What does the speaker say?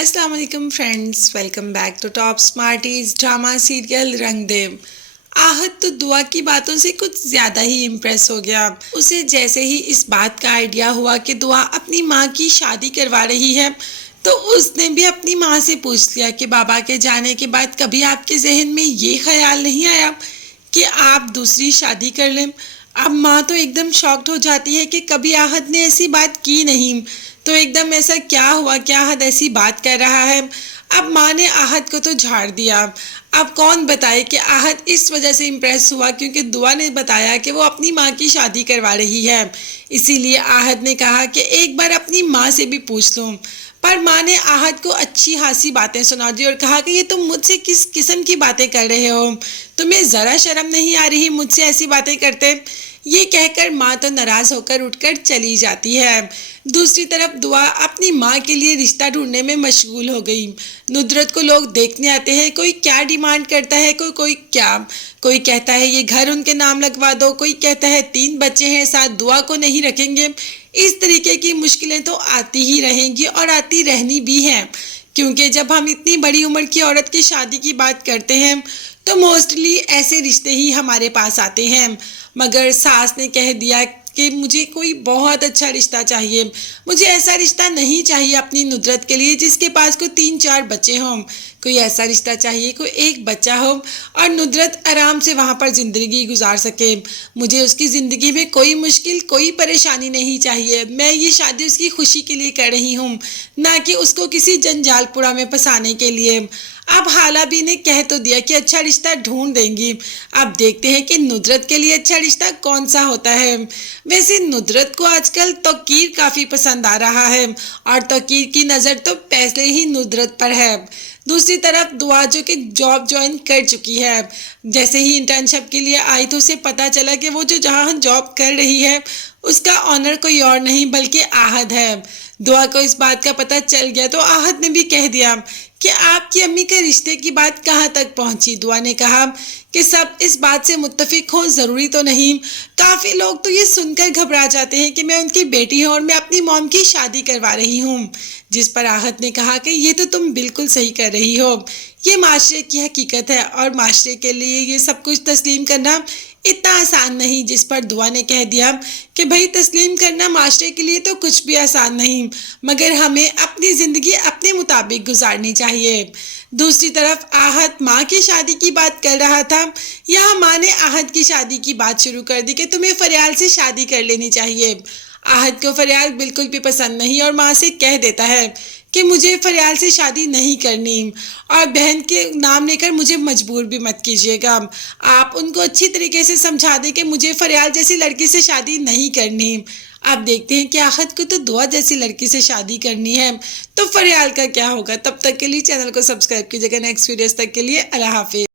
अस्सलाम वालेकुम friends, welcome back to top smarties drama serial Rang De. आहत तो दुआ की बातों से कुछ ज़्यादा ही इम्प्रेस हो गया। उसे जैसे ही इस बात का आइडिया हुआ कि दुआ अपनी माँ की शादी करवा रही है, तो उसने भी अपनी माँ से पूछ लिया कि बाबा के जाने के बाद कभी आपके जहन में ये ख्याल नहीं आया कि आप दूसरी शादी कर लें। अब माँ तो एकदम शॉक्ड हो जाती है कि कभी आहत ने ऐसी बात की नहीं, तो एकदम ऐसा क्या हुआ, क्या आहत ऐसी बात कर रहा है। अब माँ ने आहत को तो झाड़ दिया। अब कौन बताए कि आहत इस वजह से इम्प्रेस हुआ क्योंकि दुआ ने बताया कि वो अपनी माँ की शादी करवा रही है। इसीलिए आहत ने कहा कि एक बार अपनी माँ से भी पूछ लूँ। पर माँ ने आहत को अच्छी खासी बातें सुना दी और कहा कि ये तुम मुझसे किस किस्म की बातें कर रहे हो, तुम्हें ज़रा शर्म नहीं आ रही मुझसे ऐसी बातें करते। ये कहकर माँ तो नाराज़ होकर उठकर चली जाती है। दूसरी तरफ दुआ अपनी माँ के लिए रिश्ता ढूंढने में मशगूल हो गई। नुदरत को लोग देखने आते हैं, कोई क्या डिमांड करता है, कोई क्या, कोई कहता है ये घर उनके नाम लगवा दो, कोई कहता है 3 बच्चे हैं साथ दुआ को नहीं रखेंगे। इस तरीके की मुश्किलें तो आती ही रहेंगी और आती रहनी भी हैं, क्योंकि जब हम इतनी बड़ी उम्र की औरत की शादी की बात करते हैं तो मोस्टली ऐसे रिश्ते ही हमारे पास आते हैं। मगर सास ने कह दिया कि मुझे कोई बहुत अच्छा रिश्ता चाहिए, मुझे ऐसा रिश्ता नहीं चाहिए अपनी नुदरत के लिए जिसके पास कोई 3-4 बच्चे हों। कोई ऐसा रिश्ता चाहिए कोई एक बच्चा हो और नुदरत आराम से वहाँ पर ज़िंदगी गुजार सके। मुझे उसकी ज़िंदगी में कोई मुश्किल कोई परेशानी नहीं चाहिए। मैं ये शादी उसकी खुशी के लिए कर रही हूँ, ना कि उसको किसी जंजालपुरा में फंसाने के लिए। अब हाला भी ने कह तो दिया कि अच्छा रिश्ता ढूंढ देंगी। अब देखते हैं कि नुदरत के लिए अच्छा रिश्ता कौन सा होता है। वैसे नुदरत को आजकल तौकीर काफ़ी पसंद आ रहा है और तौकीर की नज़र तो पहले ही नुदरत पर है। दूसरी तरफ दुआ जो कि जॉब ज्वाइन कर चुकी है, जैसे ही इंटर्नशिप के लिए आई तो उसे पता चला कि वो जो जहाँ जॉब कर रही है उसका ऑनर कोई और नहीं बल्कि आहद है। दुआ को इस बात का पता चल गया तो आहद ने भी कह दिया कि आपकी अम्मी के रिश्ते की बात कहाँ तक पहुँची। दुआ ने कहा कि सब इस बात से मुत्तफिक हों ज़रूरी तो नहीं, काफ़ी लोग तो ये सुनकर घबरा जाते हैं कि मैं उनकी बेटी हूँ और मैं अपनी मॉम की शादी करवा रही हूँ। जिस पर आहत ने कहा कि ये तो तुम बिल्कुल सही कर रही हो, ये माशरे की हकीकत है और माशरे के लिए ये सब कुछ तस्लीम करना इतना आसान नहीं। जिस पर दुआ ने कह दिया कि भाई तस्लीम करना माशरे के लिए तो कुछ भी आसान नहीं, मगर हमें अपनी ज़िंदगी अपने मुताबिक गुजारनी चाहिए। दूसरी तरफ आहत माँ की शादी की बात कर रहा था, यहाँ माँ ने आहत की शादी की बात शुरू कर दी कि तुम्हें फरियाल से शादी कर लेनी चाहिए। आहत को फरियाल बिल्कुल भी पसंद नहीं और माँ से कह देता है कि मुझे फरियाल से शादी नहीं करनी और बहन के नाम लेकर मुझे मजबूर भी मत कीजिएगा। आप उनको अच्छी तरीके से समझा दें कि मुझे फरियाल जैसी लड़की से शादी नहीं करनी। आप देखते हैं कि आहत को तो दुआ जैसी लड़की से शादी करनी है, तो फरियाल का क्या होगा। तब तक के लिए चैनल को सब्सक्राइब कीजिएगा। नेक्स्ट वीडियोस तक के लिए अल्लाह हाफिज़।